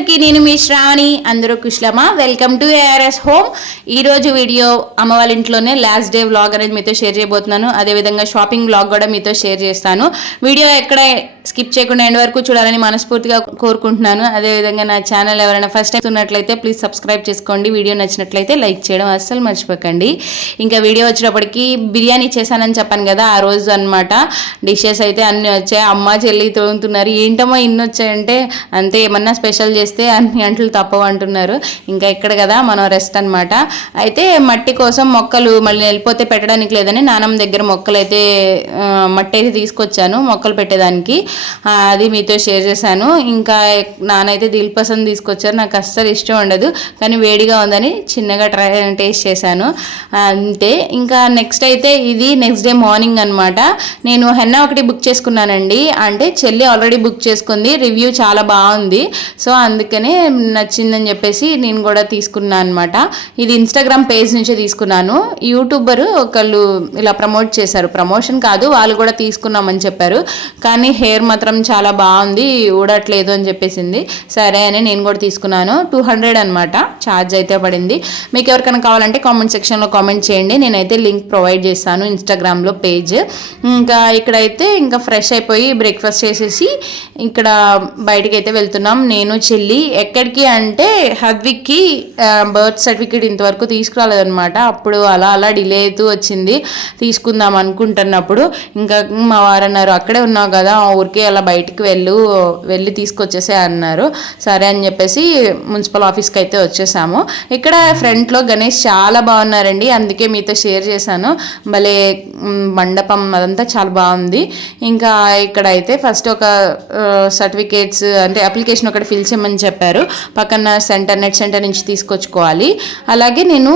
అందరికీ నేను మీ శ్రావణి అందరూ కుశలమా? వెల్కమ్ టు ఏఆర్ఎస్ హోమ్ ఈరోజు వీడియో అమ్మ వాళ్ళ ఇంట్లోనే లాస్ట్ డే వ్లాగ్ అనేది మీతో షేర్ చేయబోతున్నాను. అదేవిధంగా షాపింగ్ వ్లాగ్ కూడా మీతో షేర్ చేస్తాను. వీడియో ఎక్కడ స్కిప్ చేయకుండా ఎండ్ వరకు చూడాలని మనస్ఫూర్తిగా కోరుకుంటున్నాను. అదేవిధంగా నా ఛానల్ ఎవరైనా ఫస్ట్ టైం ఉన్నట్లయితే ప్లీజ్ సబ్స్క్రైబ్ చేసుకోండి. వీడియో నచ్చినట్లయితే లైక్ చేయడం అస్సలు మర్చిపోకండి. ఇంకా వీడియో వచ్చేటప్పటికి బిర్యానీ చేశానని చెప్పాను కదా ఆ రోజు అన్నమాట. డిషెస్ అయితే అన్నీ వచ్చాయి. అమ్మ చెల్లి తోగుతున్నారు ఏంటమ్మా ఇన్ని వచ్చాయంటే? అంతే ఏమన్నా స్పెషల్ చేస్తే అన్ని అంట్లు తప్పవు అంటున్నారు. ఇంకా ఇక్కడ కదా మనం రెస్ట్ అనమాట అయితే మట్టి కోసం మొక్కలు మళ్ళీ వెళ్ళిపోతే పెట్టడానికి లేదని నానమ్మ దగ్గర మొక్కలు అయితే మట్టి అయితే తీసుకొచ్చాను మొక్కలు పెట్టేదానికి. అది మీతో షేర్ చేశాను. ఇంకా నానైతే దిల్పసంద్ తీసుకొచ్చారు. నాకు అస్సలు ఇష్టం ఉండదు. కానీ వేడిగా ఉందని చిన్నగా ట్రై టేస్ట్ చేశాను. అంతే. ఇంకా నెక్స్ట్ అయితే ఇది నెక్స్ట్ డే మార్నింగ్ అనమాట నేను హెన్నా ఒకటి బుక్ చేసుకున్నానండి. అంటే చెల్లి ఆల్రెడీ బుక్ చేసుకుంది. రివ్యూ చాలా బాగుంది. సో అందుకనే నచ్చిందని చెప్పేసి నేను కూడా తీసుకున్నాను అనమాట ఇది ఇన్స్టాగ్రామ్ పేజ్ నుంచే తీసుకున్నాను. యూట్యూబర్ ఒకళ్ళు ఇలా ప్రమోట్ చేశారు. ప్రమోషన్ కాదు వాళ్ళు కూడా తీసుకున్నామని చెప్పారు. కానీ హెయిర్ మాత్రం చాలా బాగుంది ఊడట్లేదు అని చెప్పేసింది. సరే అని నేను కూడా తీసుకున్నాను. టూ హండ్రెడ్ అనమాట ఛార్జ్ అయితే పడింది. మీకు ఎవరికైనా కావాలంటే కామెంట్ సెక్షన్లో కామెంట్ చేయండి. నేనైతే లింక్ ప్రొవైడ్ చేస్తాను ఇన్స్టాగ్రామ్లో పేజ్ ఇంకా ఇక్కడైతే ఇంకా ఫ్రెష్ అయిపోయి బ్రేక్ఫాస్ట్ చేసేసి ఇక్కడ బయటికి అయితే వెళ్తున్నాం. నేను చెల్లి ఎక్కడికి అంటే హద్విక్కి బర్త్ సర్టిఫికేట్ ఇంతవరకు తీసుకురాలేదనమాట అప్పుడు అలా అలా డిలే అవుతూ వచ్చింది. తీసుకుందాం అనుకుంటున్నప్పుడు ఇంకా మా వారు అన్నారు అక్కడే ఉన్నావు కదా ఆ ఊరికే అలా బయటికి వెళ్ళు వెళ్ళి తీసుకొచ్చేసే అన్నారు. సరే అని చెప్పేసి మున్సిపల్ ఆఫీస్కి అయితే వచ్చేసాము. ఇక్కడ ఫ్రంట్లో గణేష్ చాలా బాగున్నారండి. అందుకే మీతో షేర్ చేశాను. భలే మండపం అదంతా చాలా బాగుంది. ఇంకా ఇక్కడ అయితే ఫస్ట్ ఒక సర్టిఫికేట్స్ అంటే అప్లికేషన్ ఒకటి ఫిల్ చేయమని చెప్పారు. పక్కన సెంటర్ నెట్ సెంటర్ నుంచి తీసుకొచ్చుకోవాలి. అలాగే నేను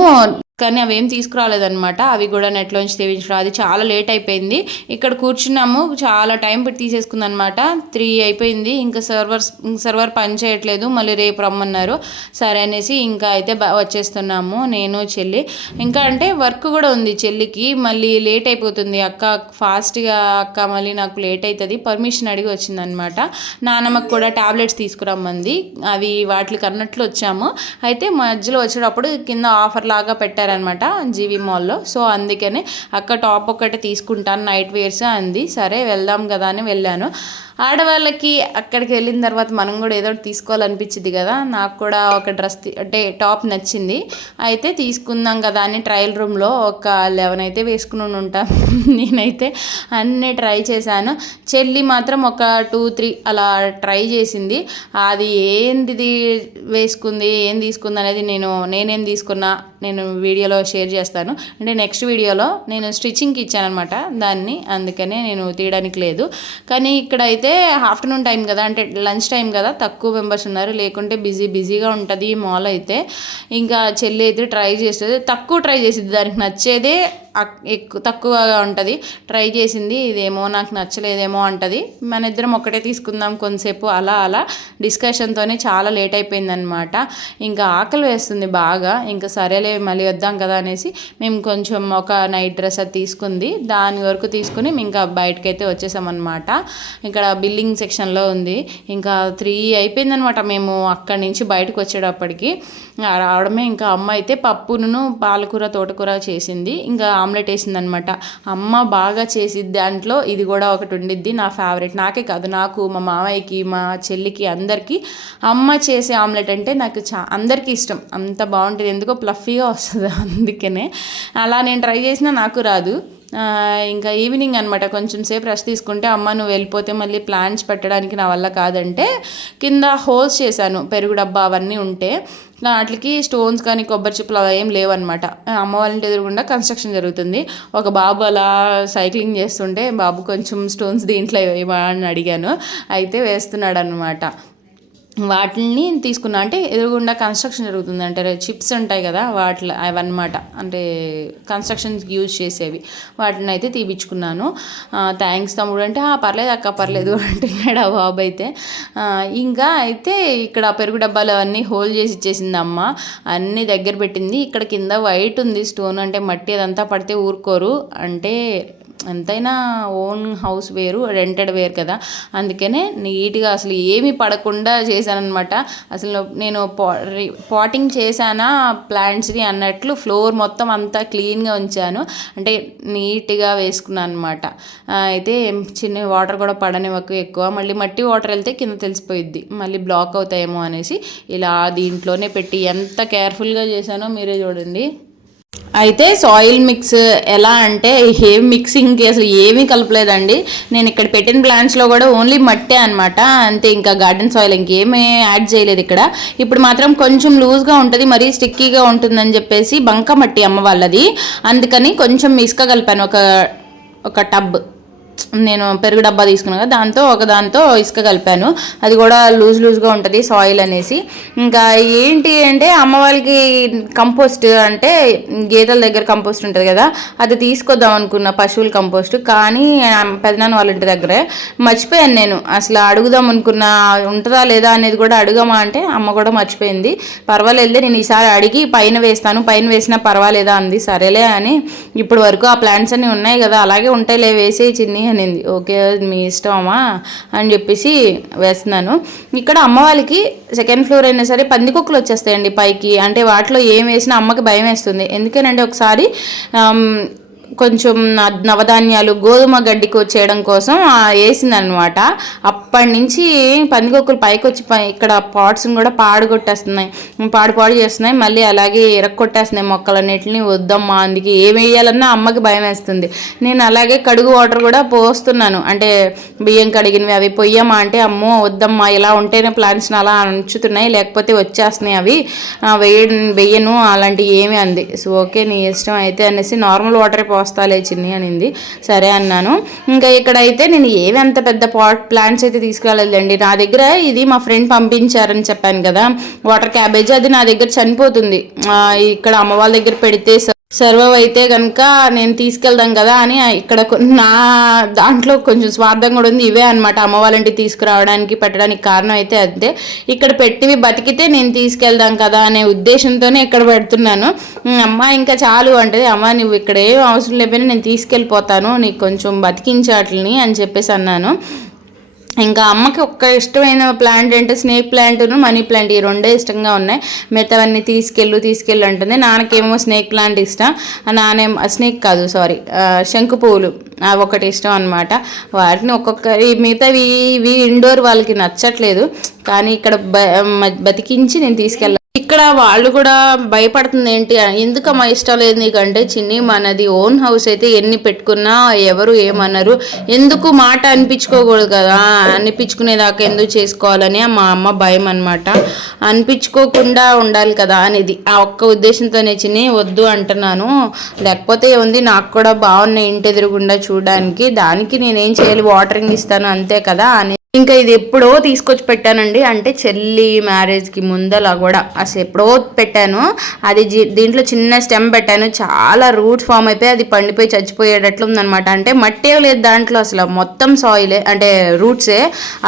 కానీ అవేం తీసుకురాలేదన్నమాట. అవి కూడా నెట్లోంచి తెప్పించడం అది చాలా లేట్ అయిపోయింది. ఇక్కడ కూర్చున్నాము చాలా టైం పెట్టి తీసేసుకుందనమాట త్రీ అయిపోయింది. ఇంకా సర్వర్ సర్వర్ పని చేయట్లేదు. మళ్ళీ రేపు రమ్మన్నారు. సరే అనేసి ఇంకా అయితే వచ్చేస్తున్నాము. నేను చెల్లి. ఇంకా అంటే వర్క్ కూడా ఉంది చెల్లికి. మళ్ళీ లేట్ అయిపోతుంది. అక్క ఫాస్ట్గా అక్క మళ్ళీ నాకు లేట్ అవుతుంది పర్మిషన్ అడిగి వచ్చిందనమాట నానమ్మకు కూడా టాబ్లెట్స్ తీసుకురమ్మంది. అవి వాటికి అన్నట్లు వచ్చాము. అయితే మధ్యలో వచ్చేటప్పుడు కింద ఆఫర్ లాగా పెట్టారనమాట జీవి మాల్లో. సో అందుకనే అక్క టాప్ ఒక్కటి తీసుకుంటాను నైట్ వేర్స్ అంది. సరే వెళ్దాం కదా అని వెళ్ళాను. ఆడవాళ్ళకి అక్కడికి వెళ్ళిన తర్వాత మనం కూడా ఏదో ఒకటి తీసుకోవాలనిపించింది కదా నాకు కూడా ఒక డ్రెస్ అంటే టాప్ నచ్చింది. అయితే తీసుకుందాం కదా అని ట్రయల్ రూమ్లో ఒక లెవెన్ అయితే వేసుకుని ఉంటాం. నేనైతే అన్నీ ట్రై చేశాను. చెల్లి మాత్రం ఒక టూ త్రీ అలా ట్రై చేసింది. అది ఏంది వేసుకుంది ఏం తీసుకుంది అనేది నేను నేనేం తీసుకున్నా నేను వీడియోలో షేర్ చేస్తాను. అంటే నెక్స్ట్ వీడియోలో నేను స్టిచ్చింగ్కి ఇచ్చానమాట దాన్ని అందుకనే నేను తీయడానికి లేదు. కానీ ఇక్కడ అయితే ఆఫ్టర్నూన్ టైం కదా అంటే లంచ్ టైం కదా తక్కువ మెంబర్స్ ఉన్నారు. లేకుంటే బిజీ బిజీగా ఉంటుంది ఈ మాల్ అయితే. ఇంకా చెల్లి అయితే ట్రై చేస్తుంది. తక్కువ ట్రై చేసింది దానికి నచ్చేదే ఎక్కువ తక్కువగా ఉంటుంది. ట్రై చేసింది ఇదేమో నాకు నచ్చలేదేమో అంటది. మన ఇద్దరం ఒకటే తీసుకుందాం కొంతసేపు అలా అలా. డిస్కషన్తోనే చాలా లేట్ అయిపోయిందనమాట ఇంకా ఆకలి వేస్తుంది బాగా. ఇంకా సరేలే మళ్ళీ వద్దాం కదా అనేసి మేము కొంచెం ఒక నైట్ డ్రెస్ అది తీసుకుంది. దాని వరకు తీసుకుని మేము ఇంకా బయటకైతే అయితే వచ్చేసామన్నమాట. ఇక్కడ బిల్లింగ్ సెక్షన్లో ఉంది. ఇంకా త్రీ అయిపోయిందనమాట మేము అక్కడి నుంచి బయటకు వచ్చేటప్పటికి. రావడమే ఇంకా అమ్మ అయితే పప్పును పాలకూర తోటకూర చేసింది. ఇంకా ఆమ్లెట్ వేసింది అనమాట అమ్మ బాగా చేసిద్ది దాంట్లో ఇది కూడా ఒకటి ఉండిద్ది నా ఫేవరెట్ నాకే కాదు నాకు మా మామయ్యకి మా చెల్లికి అందరికీ అమ్మ చేసే ఆమ్లెట్ అంటే నాకు చా అందరికీ ఇష్టం. అంత బాగుంటుంది ఎందుకో ప్లఫీగా వస్తుంది అందుకనే. అలా నేను ట్రై చేసినా నాకు రాదు. ఇంకా ఈవినింగ్ అనమాట కొంచెం సేపు రెస్ట్ తీసుకుంటే అమ్మ నువ్వు వెళ్ళిపోతే మళ్ళీ ప్లాంట్స్ పెట్టడానికి నా వల్ల కాదంటే కింద హోల్స్ చేశాను పెరుగు డబ్బా అవన్నీ ఉంటే వాటికి స్టోన్స్ కానీ కొబ్బరి చిప్పలు అలా ఏం లేవన్నమాట. అమ్మ వాళ్ళ ఇంటి ఎదురుగుండా కన్స్ట్రక్షన్ జరుగుతుంది. ఒక బాబు అలా సైక్లింగ్ చేస్తుంటే బాబు కొంచెం స్టోన్స్ దీంట్లో వేయమా అని అడిగాను. అయితే వేస్తున్నాడు అనమాట వాటిని తీసుకున్నా అంటే ఎదురుగుండా కన్స్ట్రక్షన్ జరుగుతుంది. అంటే చిప్స్ ఉంటాయి కదా వాటి అవన్నమాట. అంటే కన్స్ట్రక్షన్స్కి యూజ్ చేసేవి. వాటిని అయితే తీపిచ్చుకున్నాను థ్యాంక్స్ తమ్ముడు అంటే "ఆ, పర్లేదు అక్క పర్లేదు అంటున్నాడు ఆ బాబు అయితే. ఇంకా అయితే ఇక్కడ పెరుగు డబ్బాలు అవన్నీ హోల్ చేసి ఇచ్చేసింది అమ్మ అన్నీ దగ్గర పెట్టింది. ఇక్కడ కింద వైట్ ఉంది స్టోన్ అంటే మట్టి అదంతా పడితే ఊరుకోరు. అంటే ఎంతైనా ఓన్ హౌస్ వేరు రెంటెడ్ వేరు కదా. అందుకనే నీట్గా అసలు ఏమీ పడకుండా చేశానమాట అసలు నేను పా పాటింగ్ చేశానా ప్లాంట్స్ని అన్నట్లు ఫ్లోర్ మొత్తం అంతా క్లీన్గా ఉంచాను. అంటే నీట్గా వేసుకున్నాను అనమాట అయితే చిన్న వాటర్ కూడా పడనివ్వకు ఎక్కువ. మళ్ళీ మట్టి వాటర్ వెళ్తే కింద తెలిసిపోయిద్ది. మళ్ళీ బ్లాక్ అవుతాయేమో అనేసి ఇలా దీంట్లోనే పెట్టి ఎంత కేర్ఫుల్గా చేశానో మీరే చూడండి. అయితే సాయిల్ మిక్స్ ఎలా అంటే ఏం మిక్సింగ్కి అసలు ఏమీ కలపలేదండి. నేను ఇక్కడ పెట్టిన ప్లాంట్స్లో కూడా ఓన్లీ మట్టే అనమాట అంతే ఇంకా గార్డెన్ సాయిల్ ఇంకేమీ యాడ్ చేయలేదు ఇక్కడ. ఇప్పుడు మాత్రం కొంచెం లూజ్గా ఉంటుంది మరీ స్టిక్కీగా ఉంటుందని చెప్పేసి బంక మట్టి అమ్మ వాళ్ళది. అందుకని కొంచెం ఇసుక కలిపాను ఒక ఒక టబ్ నేను పెరుగు డబ్బా తీసుకున్నాను కదా దాంతో ఒక దాంతో ఇసుక కలిపాను. అది కూడా లూజ్ లూజ్గా ఉంటుంది సాయిల్ అనేసి. ఇంకా ఏంటి అంటే అమ్మ వాళ్ళకి కంపోస్ట్ అంటే గేదెల దగ్గర కంపోస్ట్ ఉంటుంది కదా అది తీసుకొద్దాం అనుకున్న పశువుల కంపోస్ట్. కానీ పెదనాన్న వాళ్ళ ఇంటి దగ్గరే మర్చిపోయాను నేను. అసలు అడుగుదాం అనుకున్న ఉంటుందా లేదా అనేది కూడా అడుగమా అంటే అమ్మ కూడా మర్చిపోయింది. పర్వాలేదు నేను ఈసారి అడిగి పైన వేస్తాను పైన వేసినా పర్వాలేదా అంది. సరేలే అని ఇప్పటి వరకు ఆ ప్లాంట్స్ అన్నీ ఉన్నాయి కదా అలాగే ఉంటాయిలే వేసే చిన్ని. అనింది. ఓకే మీ ఇష్టమా? అని చెప్పేసి వేస్తున్నాను. ఇక్కడ అమ్మ వాళ్ళకి సెకండ్ ఫ్లోర్ అయినా సరే పందికొక్కులు వచ్చేస్తాయండి పైకి. అంటే వాటిలో ఏం వేసినా అమ్మకి భయం వేస్తుంది. ఎందుకనంటే ఒకసారి కొంచెం నవధాన్యాలు గోధుమ గడ్డికి చేయడం కోసం వేసిందనమాట అప్పటి నుంచి పందికొక్కులు పైకి వచ్చి ఇక్కడ పాట్స్ని కూడా పాడు కొట్టేస్తున్నాయి పాడు పాడు చేస్తున్నాయి. మళ్ళీ అలాగే ఇరక్కొట్టేస్తున్నాయి మొక్కలన్నింటిని. వద్దమ్మా అందుకే ఏమి వేయాలన్నా అమ్మకి భయం వేస్తుంది. నేను అలాగే కడుగు వాటర్ కూడా పోస్తున్నాను. అంటే బియ్యం కడిగినవి అవి పొయ్యమ్మా అంటే అమ్మో వద్దమ్మా ఇలా ఉంటేనే ప్లాంట్స్ అలా ఉంచుతున్నాయి లేకపోతే వచ్చేస్తున్నాయి అవి. వేయ వెయ్యను అలాంటివి ఏమి అంది. సో ఓకే నీ ఇష్టం అయితే అనేసి నార్మల్ వాటర్ వస్తాలే చిన్ని అనింది. సరే అన్నాను. ఇంకా ఇక్కడైతే నేను ఏవి అంత పెద్ద పాట్ ప్లాంట్స్ అయితే తీసుకురాలేదండి నా దగ్గర ఇది మా ఫ్రెండ్ పంపించారని చెప్పాను కదా. వాటర్ క్యాబేజ్ అది నా దగ్గర చనిపోతుంది. ఇక్కడ అమ్మ వాళ్ళ దగ్గర పెడితే సర్వవ్ అయితే కనుక నేను తీసుకెళ్దాం కదా అని ఇక్కడ నా దాంట్లో కొంచెం స్వార్థం కూడా ఉంది. ఇవే అనమాట అమ్మ వాళ్ళ తీసుకురావడానికి పెట్టడానికి కారణం అయితే అంతే. ఇక్కడ పెట్టివి బతికితే నేను తీసుకెళ్దాం కదా అనే ఉద్దేశంతోనే ఇక్కడ పెడుతున్నాను. అమ్మ ఇంకా చాలు అంటే అమ్మ నువ్వు ఇక్కడ ఏం అవసరం లేకపోయినా నేను తీసుకెళ్ళిపోతాను. నీకు కొంచెం బతికించాట్లని అని చెప్పేసి అన్నాను. ఇంకా అమ్మకి ఒక్క ఇష్టమైన ప్లాంట్ అంటే స్నేక్ ప్లాంట్ను మనీ ప్లాంట్ ఈ రెండే ఇష్టంగా ఉన్నాయి. మిగతావన్నీ తీసుకెళ్ళు తీసుకెళ్ళు అంటుంది. నాన్నకేమో స్నేక్ ప్లాంట్ ఇష్టం. నానేం స్నేక్ కాదు సారీ శంకు పువ్వులు. ఒకటి ఇష్టం అనమాట వాటిని ఒక్కొక్క మిగతావి ఇవి ఇండోర్ వాళ్ళకి నచ్చట్లేదు. కానీ ఇక్కడ బతికించి నేను తీసుకెళ్ళాను ఇక్కడ వాళ్ళు కూడా భయపడుతుంది ఏంటి? ఎందుకమ్మా ఇష్టం లేదు నీకంటే? చిన్ని మనది ఓన్ హౌస్ అయితే ఎన్ని పెట్టుకున్నా ఎవరు ఏమన్నారు ఎందుకు మాట అనిపించుకోకూడదు కదా? అనిపించుకునేదాకా ఎందుకు చేసుకోవాలని మా అమ్మ భయం అనమాట అనిపించుకోకుండా ఉండాలి కదా అనేది. ఆ ఒక్క ఉద్దేశంతోనే చిన్ని వద్దు అంటున్నాను. లేకపోతే ఉంది నాకు కూడా బాగున్నాయి ఇంటి ఎదురుగుండా చూడడానికి. దానికి నేనేం చేయాలి? వాటరింగ్ ఇస్తాను అంతే కదా అని ఇంకా ఇది ఎప్పుడో తీసుకొచ్చి పెట్టానండి. అంటే చెల్లి మ్యారేజ్కి ముందలా కూడా. అసలు ఎప్పుడో పెట్టాను. అది దీంట్లో చిన్న స్టెమ్ పెట్టాను. చాలా రూట్ ఫామ్ అయిపోయి అది పండిపోయి చచ్చిపోయేటట్లు ఉందనమాట అంటే మట్టే లేదు దాంట్లో అసలు. మొత్తం సాయిలే అంటే రూట్సే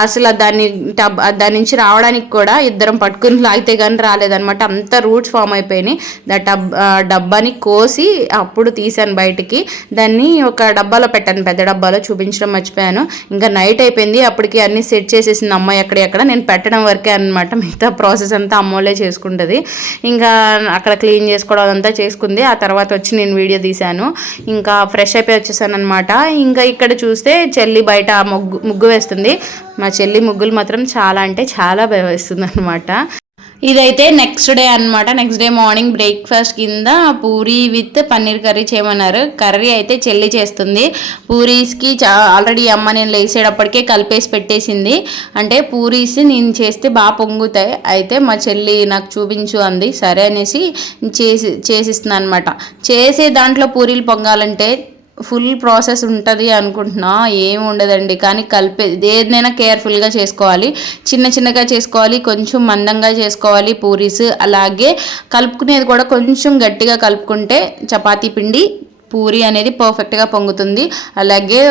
అసలు దాన్ని టబ్ దాని నుంచి రావడానికి కూడా ఇద్దరం పట్టుకుని లాగితే కానీ రాలేదనమాట అంత రూట్స్ ఫామ్ అయిపోయినాయి. దా టబ్ డబ్బాని కోసి అప్పుడు తీసాను బయటికి. దాన్ని ఒక డబ్బాలో పెట్టాను. పెద్ద డబ్బాలో చూపించడం మర్చిపోయాను. ఇంకా నైట్ అయిపోయింది. అప్పటికి అన్ని అన్నీ సెట్ చేసేసింది అమ్మాయి ఎక్కడెక్కడ నేను పెట్టడం వరకే అనమాట మిగతా ప్రాసెస్ అంతా అమ్మోలే చేసుకుంటుంది. ఇంకా అక్కడ క్లీన్ చేసుకోవడం అదంతా చేసుకుంది. ఆ తర్వాత వచ్చి నేను వీడియో తీశాను. ఇంకా ఫ్రెష్ అయిపోయి వచ్చేసాను అనమాట ఇంకా ఇక్కడ చూస్తే చెల్లి బయట ముగ్గు ముగ్గు వేస్తుంది. మా చెల్లి ముగ్గులు మాత్రం చాలా అంటే చాలా వేస్తుంది అనమాట ఇదైతే నెక్స్ట్ డే అనమాట నెక్స్ట్ డే మార్నింగ్ బ్రేక్ఫాస్ట్ కింద పూరీ విత్ పన్నీర్ కర్రీ చేయమన్నారు. కర్రీ అయితే చెల్లి చేస్తుంది. పూరీస్కి ఆల్రెడీ అమ్మ నేను లేసేటప్పటికే కలిపేసి పెట్టేసింది. అంటే పూరీస్ నేను చేస్తే బాగా పొంగుతాయి. అయితే మా చెల్లి నాకు చూపించు అంది. సరే అనేసి చేసి చేసిస్తున్నాను అనమాట చేసే దాంట్లో పూరీలు పొంగాలంటే ఫుల్ ప్రాసెస్ ఉంటుంది అనుకుంటున్నా ఏమి ఉండదండి. కానీ కలిపే ఏదైనా కేర్ఫుల్గా చేసుకోవాలి. చిన్న చిన్నగా చేసుకోవాలి కొంచెం మందంగా చేసుకోవాలి పూరీస్. అలాగే కలుపుకునేది కూడా కొంచెం గట్టిగా కలుపుకుంటే చపాతీ పిండి పూరి అనేది పర్ఫెక్ట్గా పొంగుతుంది. అలాగే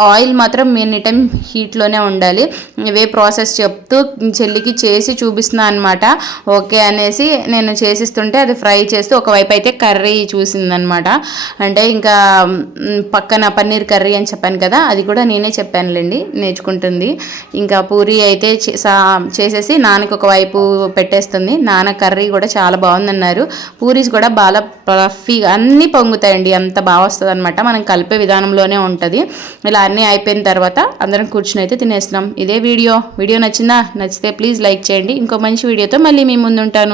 ఆయిల్ మాత్రం ఎనీ టైం హీట్లోనే ఉండాలి. ఇవే ప్రాసెస్ చెప్తూ చెల్లికి చేసి చూపిస్తున్నా అనమాట ఓకే అనేసి నేను చేసిస్తుంటే అది ఫ్రై చేస్తూ ఒకవైపు అయితే కర్రీ చూసిందనమాట అంటే ఇంకా పక్కన పన్నీర్ కర్రీ అని చెప్పాను కదా అది కూడా నేనే చెప్పానులేండి నేర్చుకుంటుంది. ఇంకా పూరి అయితే చే- సా- చేసేసి నాన్నకి ఒకవైపు పెట్టేస్తుంది. నాన్న కర్రీ కూడా చాలా బాగుందన్నారు. పూరీస్ కూడా బాగా ఫ్లఫీగా అన్నీ పొంగుతాయండి అంత బాగా వస్తుంది అనమాట మనం కలిపే విధానంలోనే ఉంటుంది. ఇలా అన్నీ అయిపోయిన తర్వాత అందరం కూర్చుని అయితే తినేస్తున్నాం. ఇదే వీడియో. వీడియో నచ్చిందా? నచ్చితే ప్లీజ్ లైక్ చేయండి. ఇంకో మంచి వీడియోతో మళ్ళీ మీ ముందుంటాను.